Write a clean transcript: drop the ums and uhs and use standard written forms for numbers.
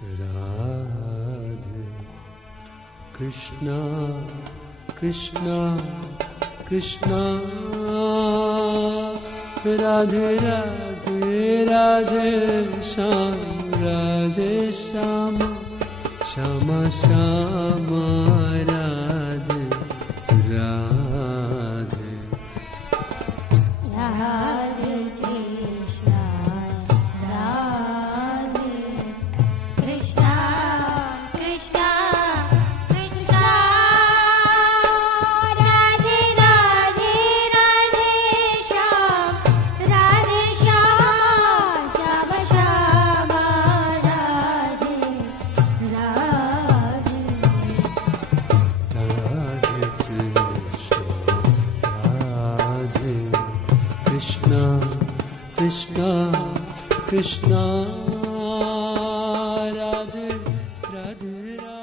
Radhe Krishna Krishna Krishna Radhe Radhe Radhe Shyam Radhe Shyam Shyam Shyam Radhe Radhe Radhe Krishna Radhe Krishna Krishna Krishna Radhe Radhe Radhe Shyam Radhe Shyam Shyam Shyam Radhe Radhe Radhe Krishna Krishna Krishna Radhe Radhe Radhe